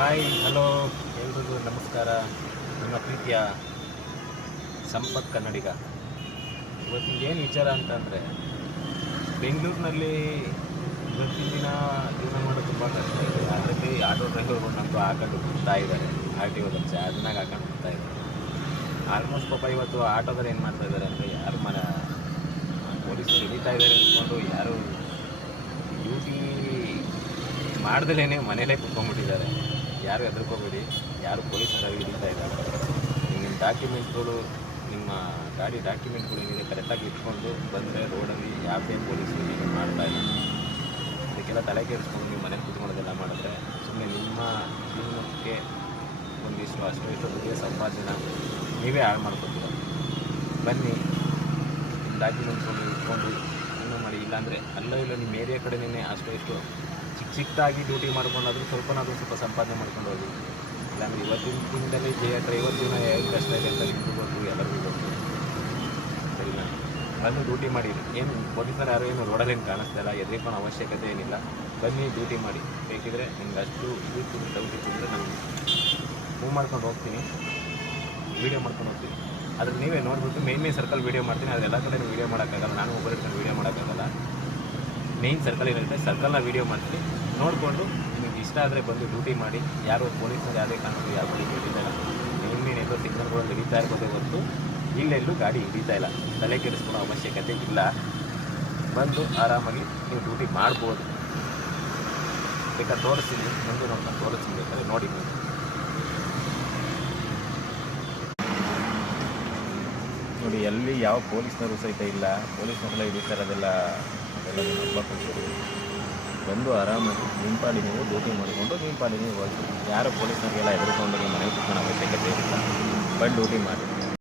Hi hello ಎಲ್ರಿಗೂ ನಮಸ್ಕಾರ. ನಿಮ್ಮ ಪ್ರೀತಿಯ ಸಂಪತ್ ಕನ್ನಡಿಗ. ಇವತ್ತಿನ ಏನು ವಿಚಾರ ಅಂತಂದರೆ, ಬೆಂಗಳೂರಿನಲ್ಲಿ ಇವತ್ತಿನ ದಿನ ಜೀವನ ಮಾಡೋದು ತುಂಬ ಕಷ್ಟ ಇದೆ. ಅದರಲ್ಲಿ ಆಟೋ ಡ್ರೈವರ್ ನಮ್ಮದು ಹಾಕೊಂಡು ಬಿಡ್ತಾ ಇದ್ದಾರೆ. ಆರ್ ಟಿ ಓದ ಅದನ್ನಾಗ ಹಾಕೊಂಡು ಬಿಡ್ತಾ ಇದ್ದಾರೆ. ಆಲ್ಮೋಸ್ಟ್ ಪಾಪ ಇವತ್ತು ಆಟೋದವ್ರು ಏನು ಮಾಡ್ತಾ ಇದ್ದಾರೆ ಅಂದರೆ, ಯಾರು ಮನ, ಪೊಲೀಸರು ಹಿಡಿತಾ ಇದ್ದಾರೆ ಅಂದ್ಕೊಂಡು ಯಾರು ಡ್ಯೂಟಿ ಮಾಡ್ದಲೇ ಮನೇಲೇ ಕುತ್ಕೊಂಡ್ಬಿಟ್ಟಿದ್ದಾರೆ. ಯಾರು ಹೆದರ್ಕೋಬೇಡಿ, ಯಾರು ಪೊಲೀಸರಾಗಿ ಹಿಡಿತಾ ಇದ್ದಾರೆ. ನಿಮ್ಮ ಡಾಕ್ಯುಮೆಂಟ್ಗಳು ನಿಮ್ಮ ಗಾಡಿ ಡಾಕ್ಯುಮೆಂಟ್ಗಳು ಏನಿದೆ ಕರೆಕ್ಟಾಗಿ ಇಟ್ಕೊಂಡು ಬಂದರೆ ರೋಡಲ್ಲಿ ಯಾವುದೇ ಪೊಲೀಸರು ಏನು ಮಾಡ್ತಾ ಇಲ್ಲ. ಅದಕ್ಕೆಲ್ಲ ತಲೆ ಕೆಡಿಸ್ಕೊಂಡು ನೀವು ಮನೇಲಿ ಕುತ್ಕೊಳ್ಳೋದೆಲ್ಲ ಮಾಡಿದ್ರೆ ಸುಮ್ಮನೆ ನಿಮ್ಮ ಜೀವನಕ್ಕೆ ಒಂದಿಷ್ಟು ಅಷ್ಟು ಇಷ್ಟು ದುಡ್ಡಿಗೆ ಸಂಪಾದನೆ ನೀವೇ ಹಾಳು ಮಾಡ್ಕೊತೀರ. ಬನ್ನಿ ಡಾಕ್ಯುಮೆಂಟ್ಸ್ಗಳು ಇಟ್ಕೊಂಡು ಏನೂ ಮಾಡಿ, ಇಲ್ಲಾಂದರೆ ಅಲ್ಲ ಇಲ್ಲ ನಿಮ್ಮ ಏರಿಯಾ ಕಡೆನೇ ಅಷ್ಟು ಇಷ್ಟು ಚಿಕ್ಕ ಚಿಕ್ಕದಾಗಿ ಡ್ಯೂಟಿ ಮಾಡ್ಕೊಂಡಾದ್ರೂ ಸ್ವಲ್ಪನಾದ್ರೂ ಸ್ವಲ್ಪ ಸಂಪಾದನೆ ಮಾಡ್ಕೊಂಡು ಹೋಗಿ. ಇಲ್ಲಾಂದರೆ ಇವತ್ತಿನ ದಿನದಲ್ಲಿ ಜೆ ಡ್ರೈವರ್ ಜೀವನ ಹೇಗೆ ಕಷ್ಟ ಇದೆ ಅಂತ ನಿಮಗೂ ಗೊತ್ತು, ಎಲ್ಲರಿಗೂ ಗೊತ್ತು. ಬಂದು ಡ್ಯೂಟಿ ಮಾಡಿ. ಏನು, ಪೊಲೀಸರು ಯಾರು ಏನು ರೋಡಲ್ಲಿ ಏನು ಕಾಣಿಸ್ತಾ ಇಲ್ಲ ಅವಶ್ಯಕತೆ ಏನಿಲ್ಲ. ಬನ್ನಿ ಡ್ಯೂಟಿ ಮಾಡಿ. ಬೇಕಿದ್ರೆ ನಿಮ್ಗೆ ಅಷ್ಟು ಇದು ಡೌಟ್ ನಾನು ಮೂವ್ ಮಾಡ್ಕೊಂಡು ಹೋಗ್ತೀನಿ. ವೀಡಿಯೋ ಮಾಡ್ಕೊಂಡು ಹೋಗ್ತೀನಿ. ಅದ್ರ ನೀವೇ ನೋಡಿಬಿಟ್ಟು ಮೇನ್ ಮೇನ್ ಸರ್ಕಲ್ ವೀಡಿಯೋ ಮಾಡ್ತೀನಿ. ಅದೆಲ್ಲ ಕಡೆ ವೀಡಿಯೋ ಮಾಡೋಕ್ಕಾಗಲ್ಲ. ನಾನು ಒಬ್ಬರು ವೀಡಿಯೋ ಮಾಡೋಕ್ಕಾಗಲ್ಲ. ಮೇನ್ ಸರ್ಕಲ್ ಇರುತ್ತೆ ಸರ್ಕಲ್ನ ವೀಡಿಯೋ ಮಾಡ್ತೀನಿ ನೋಡಿಕೊಂಡು ನಿಮಗೆ ಇಷ್ಟ ಆದರೆ ಬಂದು ಡ್ಯೂಟಿ ಮಾಡಿ, ಯಾರು ಪೊಲೀಸರು ಯಾವುದೇ ಕಾನೂನು ಯಾವ ಬಳಿ ಮೇನ್ ಎಲ್ಲೋ ಸಿಗ್ನಲ್ಗಳು ಹಿಡಿತಾ ಇರ್ಬೋದೇ ಹೊರತು ಇಲ್ಲೆಲ್ಲೂ ಗಾಡಿ ಹಿಡಿತಾ ಇಲ್ಲ. ತಲೆ ಕೆಡಿಸ್ಕೊಳ್ಳೋ ಅವಶ್ಯಕತೆ ಇಲ್ಲ. ಬಂದು ಆರಾಮಾಗಿ ನೀವು ಡ್ಯೂಟಿ ಮಾಡ್ಬೋದು. ಬೇಕಾದ್ರೆ ತೋರಿಸ್ತೀನಿ ಬಂದು ನೋಡ್ತಾ ತೋರಿಸ್ತೀನಿ ಬೇಕಾದ್ರೆ ನೋಡಿ ನೋಡಿ, ಎಲ್ಲಿ ಯಾವ ಪೊಲೀಸ್ನವರು ಸಹಿತ ಇಲ್ಲ. ಪೊಲೀಸ್ನವರೆಲ್ಲ ಇದೆ ಸರ್ ಅದೆಲ್ಲ ಅದೆಲ್ಲ ನಂಬಕ್ಕೆ ಬಂದು ಆರಾಮಾಗಿ ನಿಮ್ಮ ನೀವು ಡ್ಯೂಟಿ ಮಾಡಿಕೊಂಡು ಪಾಡಿ ನೀವು ಹೋಗಿ. ಯಾರು ಪೊಲೀಸ್ನವರಿಗೆಲ್ಲ ಎದುರುಕೊಂಡು ಮನೆಗೆ ಕೂತ್ಕೊಳ್ಳೋ ಅವಶ್ಯಕತೆ ಇಲ್ಲ. ಬಟ್ ಡ್ಯೂಟಿ ಮಾಡಿ.